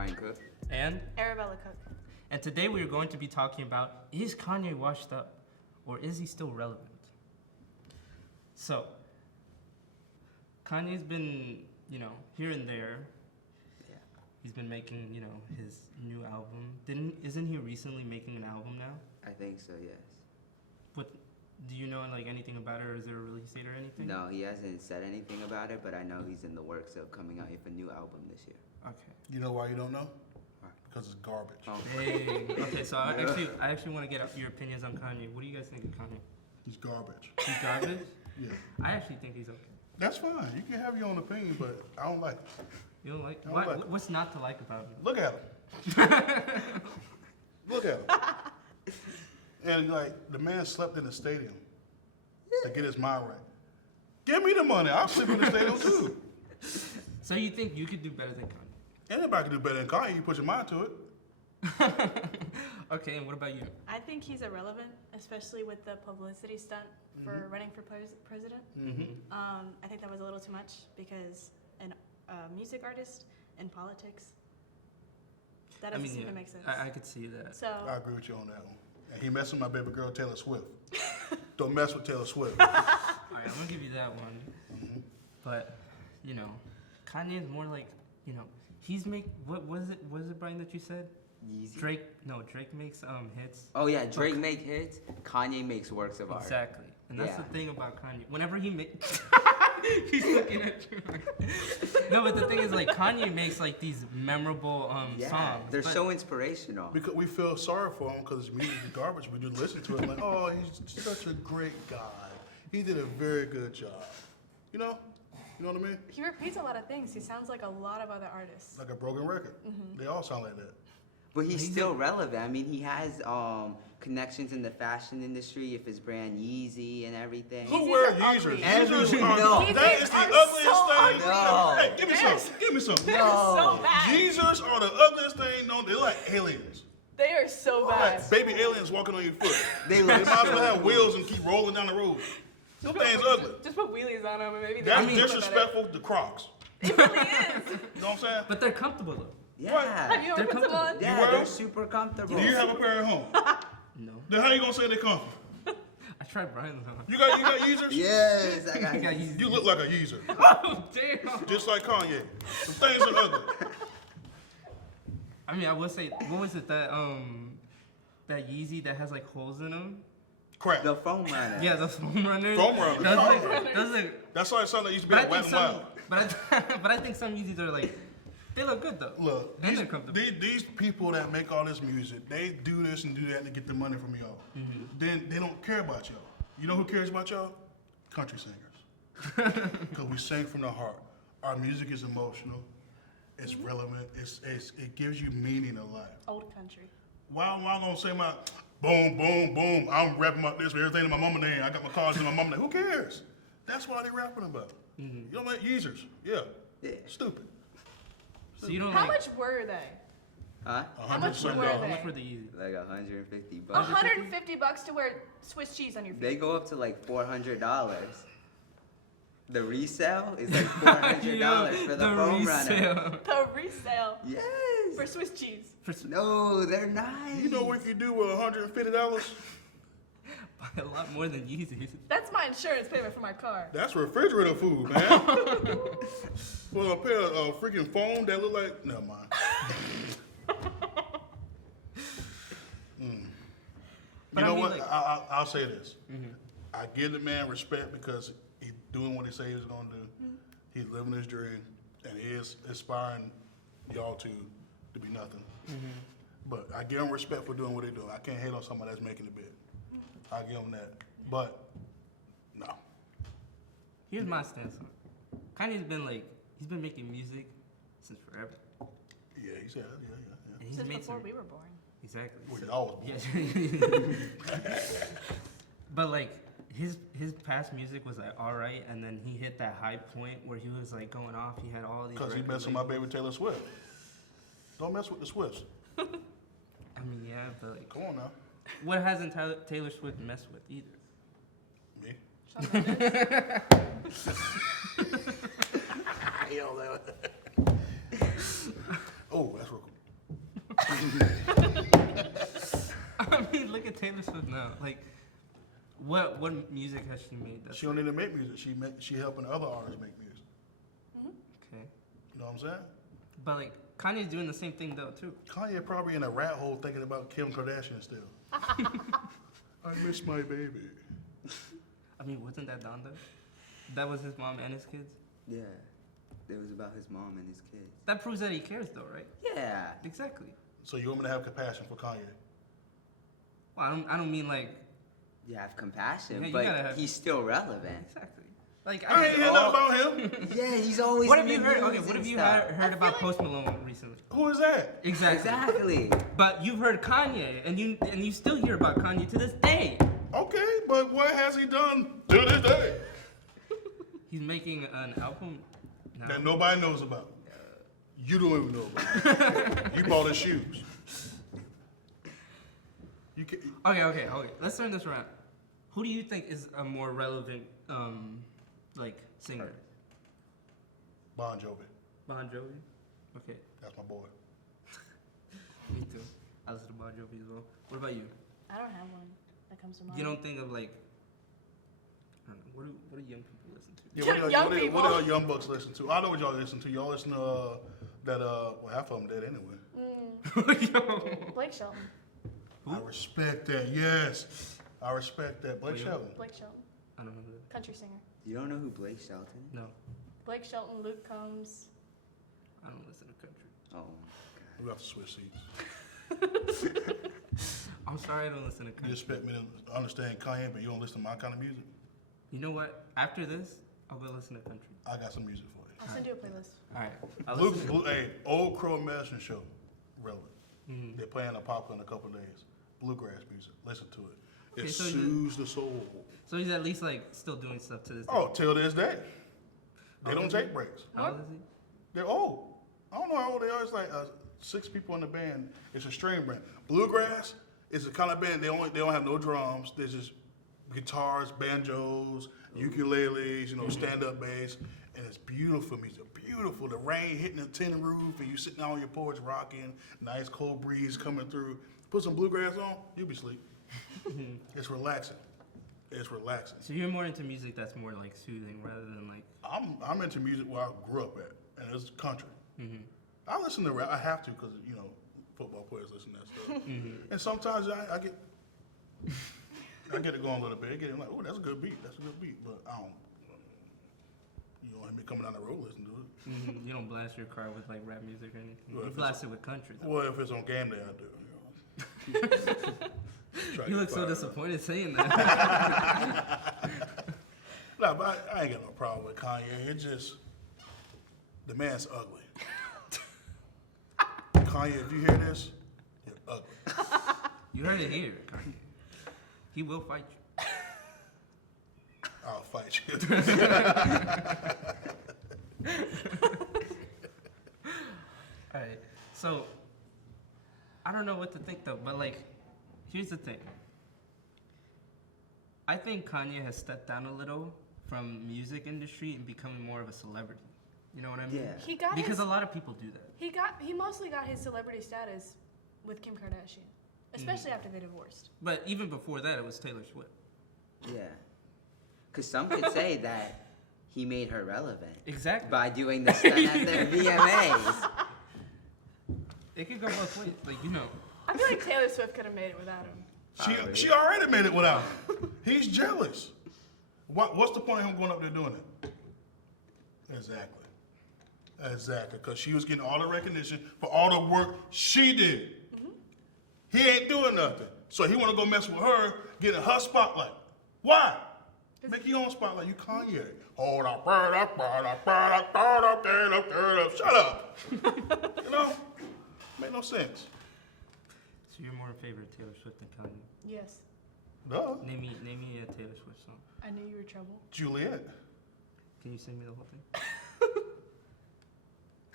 Brian Cook. And Arabella Cook. And today we are going to be talking about, is Kanye washed up or is he still relevant? So, Kanye's been, here and there. Yeah. He's been making, his new album. Isn't he recently making an album now? I think so, yes. What, do you know anything about it, or is there a release date or anything? No, he hasn't said anything about it, but I know he's in the works of coming out with a new album this year. Okay. You know why you don't know? Why? Because it's garbage. Oh. Hey. Okay, so I actually want to get your opinions on Kanye. What do you guys think of Kanye? He's garbage. He's garbage? Yeah. I actually think he's okay. That's fine. You can have your own opinion, but I don't like it. You don't like? I don't like it. What's not to like about him? Look at him. Look at him. And the man slept in the stadium to get his mind right. Give me the money. I'll sleep in the stadium too. So you think you could do better than Kanye? Anybody can do better than Kanye. You put your mind to it. Okay, and what about you? I think he's irrelevant, especially with the publicity stunt for running for president. Mm-hmm. I think that was a little too much because a music artist in politics, that doesn't seem to make sense. I could see that. So I agree with you on that one. And he messed with my baby girl, Taylor Swift. Don't mess with Taylor Swift. All right, I'm gonna give you that one. Mm-hmm. But Kanye is more like he's what was it, Brian, that you said? Yeezy? Drake makes hits. Oh yeah, Drake makes hits. Kanye makes works of art. Exactly, and that's Yeah. the thing about Kanye. Whenever he makes, he's looking at you. No, but the thing is, Kanye makes these memorable Yeah, songs. they're but- so inspirational. Because we feel sorry for him because his music is garbage. We do listen to it like, oh, he's such a great guy. He did a very good job. You know what I mean? he repeats a lot of things. He sounds like a lot of other artists. Like a broken record. They all sound like that. But he's still relevant. I mean, he has connections in the fashion industry with his brand Yeezy and everything. Who Yeezys wear are Yeezers? ugly. Yeezers are, No. that is the Yeezys are ugliest so thing. ugly. Hey, give me some. Give me some. They're so bad. Yeezers are the ugliest thing known. They're like aliens. They are so bad. Like baby aliens walking on your foot. They They look might as well have so wheels and keep rolling down the road. Them things ugly. Just put wheelies on them and maybe That's they'll feel better. disrespectful to Crocs. It really is. You know what I'm saying? But they're comfortable though. Yeah. Have you ever They're put them on? comfortable. Yeah, You wear they're them? super comfortable. Do you have a pair at home? No, Then how you gonna say they're comfortable? I tried Brian's on. You got Yeezers? Yes, I got I got you. Yeezy. You look like a Yeezer. Oh damn! Just like Kanye. Some things are ugly. I mean, I will say, what was it that Yeezy that has holes in them? Crap. The foam runner. Yeah, the foam runners. Foam runners. Those are. That's why something that used to be But I like think Wet n some. Wild. But I think some Yeezys are they look good though. Look, And they're comfortable. these people that make all this music, they do this and do that to get the money from y'all. Then they don't care about y'all. You know who cares about y'all? Country singers. Because we sing from the heart. Our music is emotional. It's relevant. It gives you meaning in life. Old country. Why am I gonna say my boom, boom, boom? I'm rapping about this with everything in my mama name. I got my cars in my mama name. Who cares? That's why they rapping about. You don't like Yeezers? Yeah. Yeah. Stupid. So you don't How much were they? Huh? How much $100 were How they? much were the Yeezys? Like $150 bucks. $150 to wear Swiss cheese on your feet. They go up to $400. The resale is $400 for the foam runner. The resale Yes. for Swiss cheese. No, they're nice. You know what you do with $150? Buy a lot more than Yeezys. That's my insurance payment for my car. That's refrigerator food, man. For a pair of freaking foam that look like, never mind. But You know I mean, what? I'll say this. I give the man respect because he's doing what he said he was going to do. He's living his dream, and he is inspiring y'all to be nothing. But I give him respect for doing what he doing. I can't hate on somebody that's making it big. I give him that. But no. Here's my stance on it. Kanye's been he's been making music since forever. Yeah, he said, yeah. And he's Since made before some, we were born. exactly. Well, So- you always yeah. But his past music was alright, and then he hit that high point where he was going off. He had all these. because he record messed with my labels. baby Taylor Swift. Don't mess with the Swifts. I mean, yeah, but Come on now. what hasn't Taylor Swift messed with either? Me? Shawn Mendes. Oh, that's real cool. I mean, look at Taylor Swift now. Like, what music has she made? She don't need to make music. She helping other artists make music. Okay. You know what I'm saying? But like, Kanye's doing the same thing though too. Kanye probably in a rat hole thinking about Kim Kardashian still. I miss my baby. I mean, wasn't that Don though? That was his mom and his kids. Yeah. It was about his mom and his kids. That proves that he cares though, right? Yeah. Exactly. So you want me to have compassion for Kanye? Well, I don't mean like You have compassion, Yeah, you gotta but have- he's still relevant. exactly. Like I ain't hear nothing about him. Yeah, he's always. What in have you the heard? news Okay, what and have you stuff. heard about Post Malone recently? Who is that? Exactly. But you've heard Kanye, and you still hear about Kanye to this day. Okay, but what has he done to this day He's making an album now. that nobody knows about? You don't even know about it. You bought his shoes. You can, Okay. Let's turn this around. Who do you think is a more relevant, like singer? Bon Jovi. Bon Jovi. Okay, That's my boy. me too. I listen to Bon Jovi as well. What about you? I don't have one that comes to mind. You don't think of like, I don't know, what do young people listen to? Yeah, Young people. what do young bucks listen to? I know what y'all listen to. Y'all listen to well, half of them dead anyway. Blake Shelton. Who? I respect that. Yes, I respect that. Blake Wait, Shelton. Blake Shelton. I don't know who that. Country singer. You don't know who Blake Shelton is? No, Blake Shelton, Luke Combs. I don't listen to country. Oh. We have to switch seats. I'm sorry, I don't listen to You country. expect me to understand Kanye, but you don't listen to my kind of music? You know what? After this, I'll go listen to country. I got some music for you. I'll send you a playlist. All right. I'll listen. Hey, Old Crow Medicine Show, relevant. Mhm. They're playing a pop in a couple of days. Bluegrass music. Listen to it. It Okay, so soothes the soul. So he's at least like still doing stuff to this day. Oh, till this day. They Oh, don't is he? take breaks. How old is he? They're old. I don't know how old they are. It's like 6 people in the band. It's a string band. Bluegrass is the kind of band they don't have no drums. There's just guitars, banjos, ukuleles, stand-up bass, and it's beautiful music. Beautiful. The rain hitting the tin roof, and you sitting on your porch rocking. Nice cold breeze coming through. Put some bluegrass on, you'll be asleep. It's relaxing. It's relaxing. So you're more into music that's more like soothing rather than like. I'm into music where I grew up at, and it's country. I listen to rap. I have to because football players listen to that stuff. And sometimes I get it going a little bit. I get it like, oh, that's a good beat. That's a good beat. But I don't. You don't hear me coming down the road listening to it. You don't blast your car with like rap music or anything. Well, You if blast it with country. Though. Well, if it's on game day, I do. Try to You get look so fired up. disappointed saying that. No, but I ain't got no problem with Kanye. It just the man's ugly. Kanye, if you hear this, you're ugly. You heard it here, Kanye. He will fight you. I'll fight you. All right. So I don't know what to think though, but like, here's the thing. I think Kanye has stepped down a little from music industry and becoming more of a celebrity. You know what I mean? Yeah. He got Because his, a lot of people do that. he mostly got his celebrity status with Kim Kardashian, especially after they divorced. But even before that, it was Taylor Swift. Yeah. Because some could say that he made her relevant Exactly. by doing the stunt at the VMAs. It could go both ways. Like, I feel like Taylor Swift could have made it without him. She already made it without him. He's jealous. What's the point of him going up there doing it? Exactly. Because she was getting all the recognition for all the work she did. He ain't doing nothing. So he want to go mess with her, getting her spotlight. Why? Make your own spotlight. You Kanye. Hold up, shut up. Make no sense. So you're more in favor of Taylor Swift than Kanye? Yes. Duh. Name me a Taylor Swift song. I knew you were trouble. Juliet. Can you sing me the whole thing?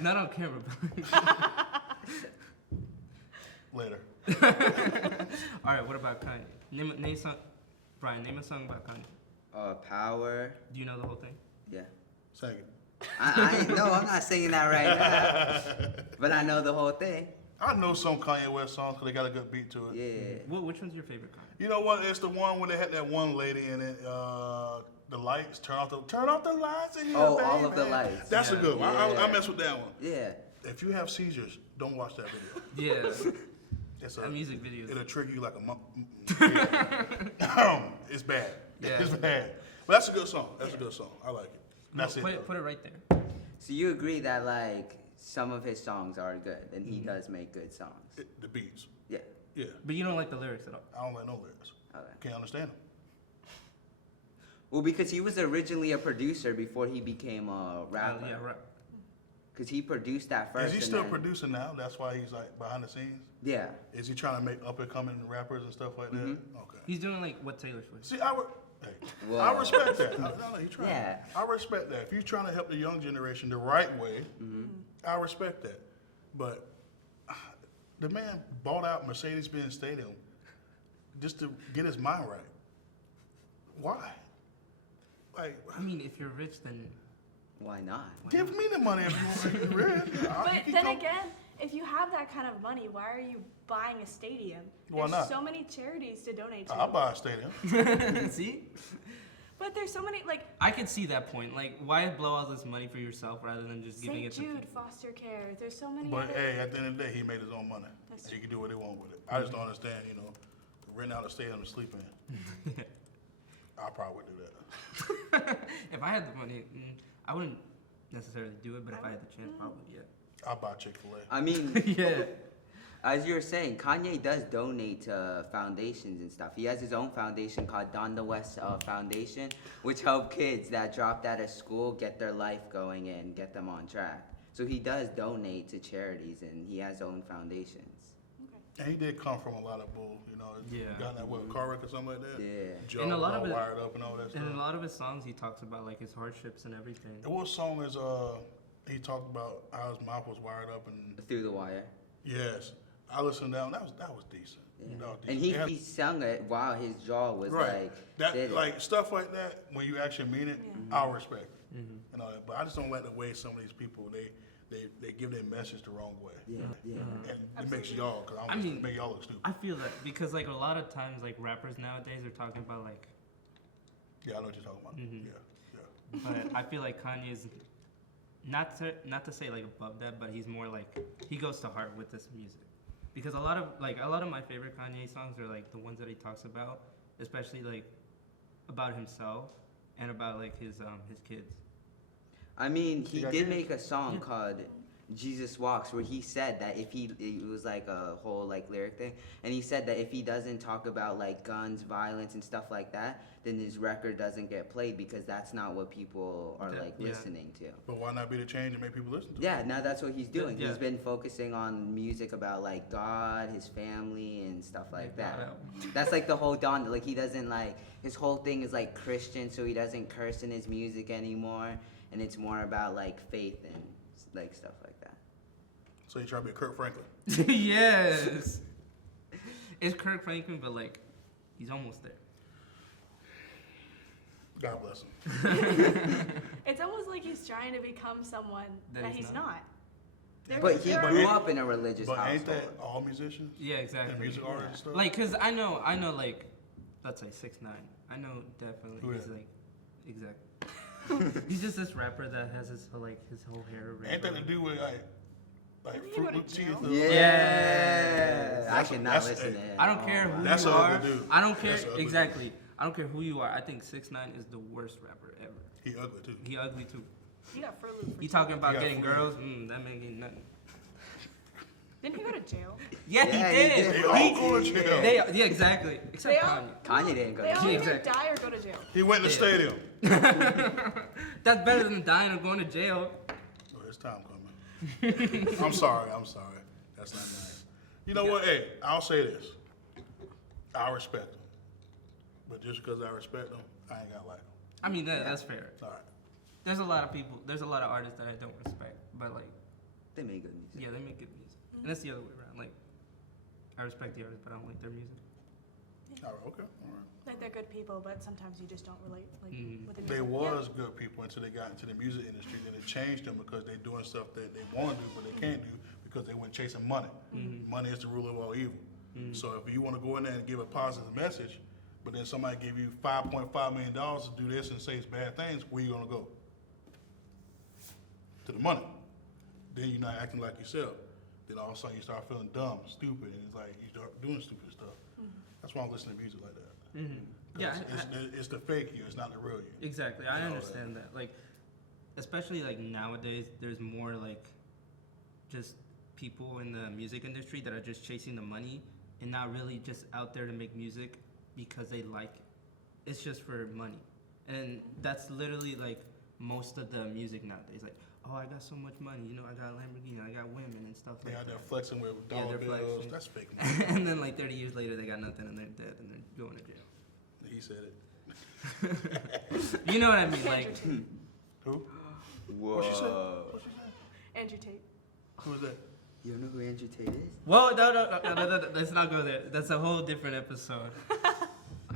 Not on camera, but Later. all right. What about Kanye? Name song. Brian, name a song about Kanye. Power. Do you know the whole thing? Yeah. Sing it. No, I'm not singing that right now. But I know the whole thing. I know some Kanye West songs because they got a good beat to it. Yeah. Which one's your favorite Kanye? You know what? It's the one when they had that one lady in it. The lights, turn off the lights in here, Oh, baby. all of the lights. That's a good one. Yeah. I mess with that one. Yeah. If you have seizures, don't watch that video. Yeah. It's That music video. It'll trigger you like a month. It's bad. Yeah. It's bad. But that's a good song. That's a good song. I like it. That's Put it. it right there. So you agree that like some of his songs are good, and he does make good songs. The beats. Yeah. Yeah. But you don't like the lyrics at all. I don't like no lyrics. Okay. Can't understand them. Well, because he was originally a producer before he became a rapper. Yeah, right. Because he produced that first. Is he and still then- producing now? That's why he's like behind the scenes? Yeah. Is he trying to make up and coming rappers and stuff like that? Mhm. Okay. He's doing like what Taylor Swift. See, Whoa. I respect that. No, he trying. Yeah. I respect that. If you're trying to help the young generation the right way, I respect that. But the man bought out Mercedes-Benz Stadium just to get his mind right. Why? Like, I mean, if you're rich, then Why not? give me the money if you're rich. But then again, if you have that kind of money, why are you buying a stadium? Why There's not? so many charities to donate to. I'll buy a stadium. see, But there's so many, like, I could see that point. Like, why blow all this money for yourself rather than just giving St. it to Jude people? foster care. There's so many. But other- hey, at the end of the day, he made his own money. That's He true. can do what he want with it. I just don't understand, renting out a stadium to sleep in. I probably would do that. If I had the money, I wouldn't necessarily do it. But if I had the chance, probably yeah. I'll buy Chick-fil-A. I mean, Yeah. as you were saying, Kanye does donate to foundations and stuff. He has his own foundation called Don the West Foundation, which help kids that dropped out of school get their life going and get them on track. So he does donate to charities, and he has his own foundations. And he did come from a lot of bull, Yeah. Got in that what, car wreck or something like that? Yeah. Jaw And a lot all of it- wired up and all that stuff. And in a lot of his songs, he talks about like his hardships and everything. And what song is he talked about how his mouth was wired up and Through the Wire. yes. I listened down, that was decent. Yeah. That was And decent. he sung it while his jaw was right. like That did it. like stuff like that, when you actually mean it, Yeah. I'll respect it. Mhm. And all that. But I just don't like the way some of these people they give their message the wrong way. Yeah, yeah. And it makes y'all, because I mean, make y'all look stupid. I feel that because like a lot of times like rappers nowadays are talking about like, Yeah, I know what you're talking about. Mhm. Yeah. but I feel like Kanye's not to say like above that, but he's more like he goes to heart with this music. Because a lot of my favorite Kanye songs are like the ones that he talks about, especially like about himself and about like his kids. I mean, he got did kids? make a song called Jesus Walks where he said that it was like a whole like lyric thing, and he said that if he doesn't talk about like guns, violence, and stuff like that, then his record doesn't get played because that's not what people are like Yeah. listening to. But why not be the change and make people listen to it? Yeah, now that's what he's doing. Yeah. He's been focusing on music about like God, his family, and stuff like Yeah, that. God That's like the whole Don. Like he doesn't like his whole thing is like Christian, so he doesn't curse in his music anymore, and it's more about like faith and like stuff like that. So you try to be a Kirk Franklin. Yes. It's Kirk Franklin, but like he's almost there. God bless him. It's almost like he's trying to become someone That that he's he's not. not. There- But he there are- grew ain't- up in a religious But household. ain't that all musicians? Yeah, exactly. And music artists and stuff? Like, cause I know, like, let's say 6ix9ine. I know definitely Who he's is? like, exactly. He's just this rapper that has his whole hair. Ain't that to do with like Didn't he Fruit go to Loop teeth? jail? or- Yeah, I That's- cannot that's- listen to him. I don't care who That's you a are. ugly dude. I don't care That's a ugly exactly. I don't care who you are. I think 6ix9ine is the worst rapper ever. He ugly too. He ugly too. He got Fruit Loop. He talking about got getting Fruit girls. That man getting nothing. Didn't he go to jail? Yeah, Yeah, he he did. did. They all go to jail. Yeah, exactly. Except They all- Kanye. Kanye didn't go They to all jail. either Exactly. die or go to jail. He went to the Yeah. stadium. That's better than dying or going to jail. Oh, his time coming. I'm sorry. That's not nice. You know what? Hey, I'll say this. I respect him. But just because I respect him, I ain't got to like him. I mean, that's fair. All right. There's a lot of people. There's a lot of artists that I don't respect, but like, They make good music. yeah, they make good music, and that's the other way around. Like, I respect the artists, but I don't like their music. All right. Okay. All right. Like they're good people, but sometimes you just don't relate like Mhm. with the They music. was good people until they got into the music industry. Then it changed them because they're doing stuff that they want to do, but they can't do because they went chasing money. Money is the rule of all evil. So if you want to go in there and give a positive message, but then somebody give you $5.5 million to do this and say it's bad things, where you gonna go? To the money. Then you're not acting like yourself. Then all of a sudden you start feeling dumb, stupid, and it's like you start doing stupid stuff. That's why I'm listening to music like that. Yeah, It's the fake you, it's not the real you. exactly. I understand that. Like, especially like nowadays, there's more like just people in the music industry that are just chasing the money and not really just out there to make music because they like it. It's just for money. And that's literally like most of the music nowadays. Like, oh, I got so much money, you know, I got a Lamborghini, I got women and stuff like that. They're flexing with dollar bills. Flexing. That's fake money. And then like 30 years later, they got nothing and they're dead and they're going to jail. He said it. You know what I mean? Like, Andrew Tate. Who? Whoa. What she said? What she said? Andrew Tate. Who was that? You don't know who Andrew Tate is? whoa, no, let's not go there. That's a whole different episode.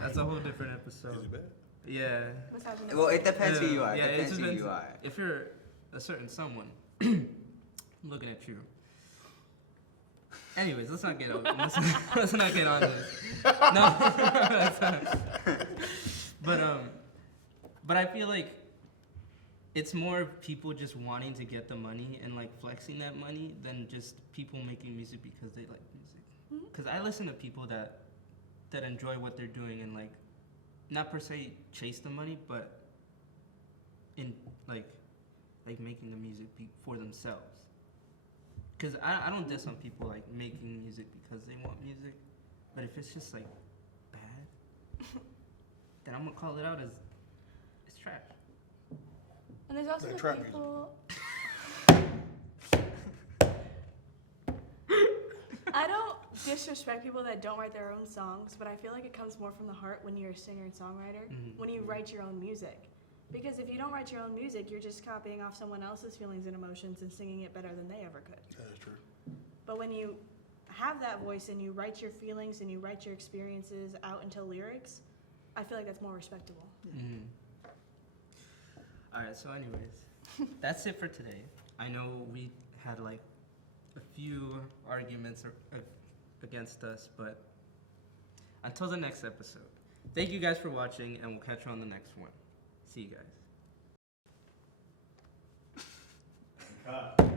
That's a whole different episode. Is he bad? Yeah. Misogynist. Well, it depends who you are. Yeah, It it depends who depends. you are. If you're a certain someone, I'm looking at you. Anyways, let's not get on. Let's not get on this. No, that's not. But I feel like it's more of people just wanting to get the money and like flexing that money than just people making music because they like music. Because I listen to people that enjoy what they're doing and like not per se chase the money, but in like making the music for themselves. Because I don't diss on people like making music because they want music, but if it's just like bad, then I'm gonna call it out as it's trash. And there's also That the trap people. I don't disrespect people that don't write their own songs, but I feel like it comes more from the heart when you're a singer and songwriter, when you write your own music. Because if you don't write your own music, you're just copying off someone else's feelings and emotions and singing it better than they ever could. That is true. But when you have that voice and you write your feelings and you write your experiences out into lyrics, I feel like that's more respectable. All right, so anyways, that's it for today. I know we had like a few arguments against us, but until the next episode, thank you guys for watching, and we'll catch you on the next one. See you guys.